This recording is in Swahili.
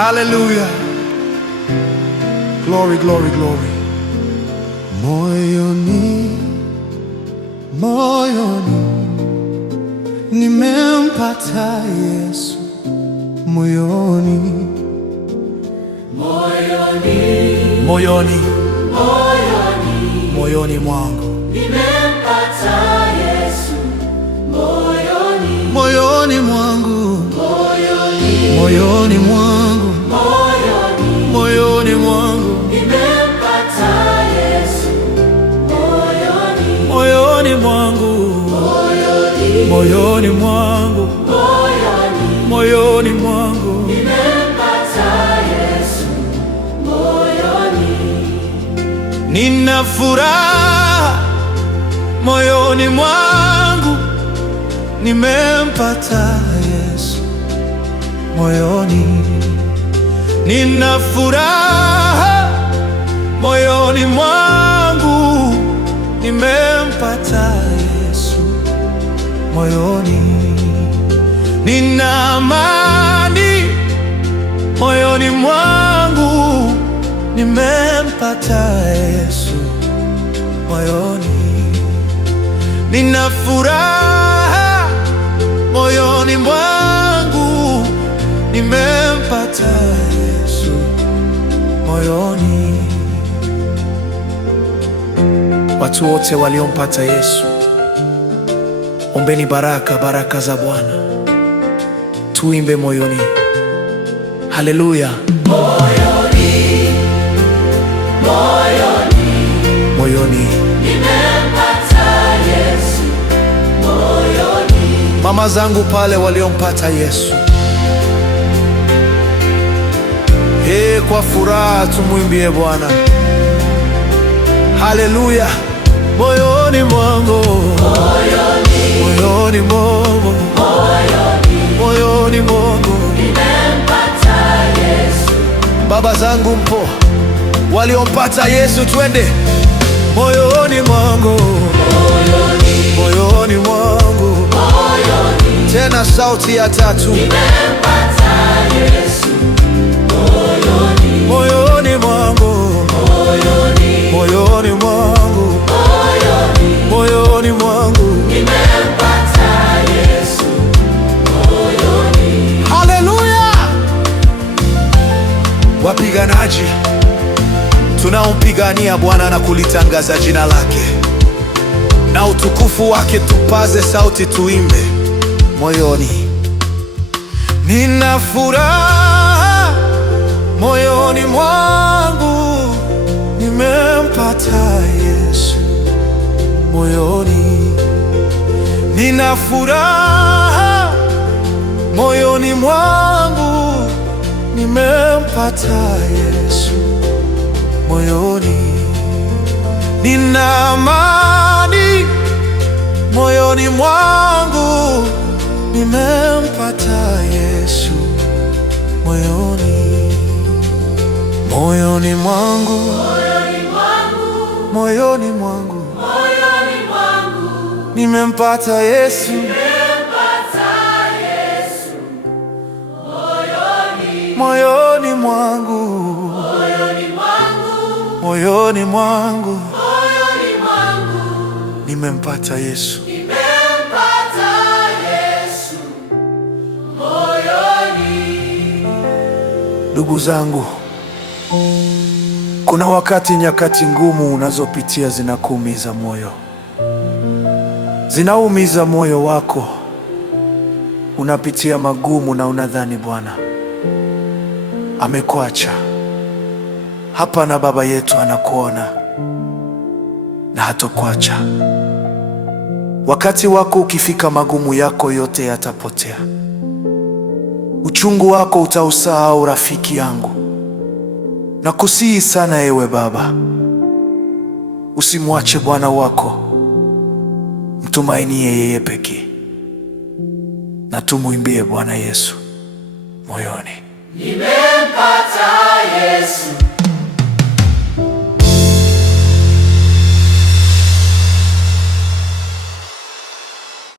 Hallelujah. Glory, glory, glory. Moyoni, moyoni, nimempata Yesu. Moyoni, moyoni, moyoni, moyoni, moyoni mwangu nimempata Yesu. Moyoni, moyoni mwangu, moyoni, moyoni mwangu, moyoni, moyoni mwangu, nimempata Yesu. Moyoni, moyoni mwangu, moyoni, moyoni mwangu, moyoni, moyoni mwangu, nimempata Yesu. Moyoni, nina furaha moyoni mwangu, nimempata Yesu. Moyoni, nina furaha moyoni mwangu, nimempata Yesu. Moyoni, nina amani moyoni mwangu, nimempata Yesu. Moyoni, nina furaha moyoni mwangu, nimempata Yesu. Moyoni, watu wote waliompata Yesu, ombeni baraka, baraka za Bwana. Tuimbe moyoni. Haleluya. moyoni, moyoni, Moyoni, nimempata Yesu. Moyoni, mama zangu pale waliompata Yesu, kwa furaha tumwimbie Bwana. Haleluya. Moyoni mwangu, moyoni, moyoni mwangu, moyoni, moyoni mwangu, nimempata Yesu. baba zangu mpo waliompata Yesu, twende. Moyoni mwangu, Moyoni, moyoni mwangu, moyoni, tena sauti ya tatu. nimempata Yesu. Moyoni, Moyoni mwangu, moyoni, moyoni mwangu, moyoni, moyoni mwangu, nimempata Yesu. Moyoni, haleluya. Wapiganaji tunaompigania Bwana na kulitangaza jina lake na utukufu wake, tupaze sauti tuimbe. Moyoni, nina furaha moyoni mwangu, nimempata Yesu. Moyoni, nina furaha moyoni mwangu, nimempata Yesu. Moyoni, nina amani moyoni mwangu, nimempata Yesu. Moyoni, moyoni mwangu, moyoni mwangu, moyoni mwangu, moyoni mwangu, nimempata Yesu. nimempata Yesu. Moyoni, Moyoni mwangu, moyoni mwangu, moyoni mwangu, moyoni mwangu, nimempata Yesu. nimempata Yesu. Moyoni, Ndugu zangu, kuna wakati nyakati ngumu unazopitia zinakuumiza moyo, zinaumiza moyo wako. Unapitia magumu na unadhani Bwana amekuacha. Hapana, Baba yetu anakuona na hatakuacha. Wakati wako ukifika, magumu yako yote yatapotea. Uchungu wako utausahau, rafiki yangu. Nakusihi sana ewe baba, usimwache Bwana wako, mtumainie yeye pekee, na tumwimbie Bwana Yesu moyoni. nimempata Yesu.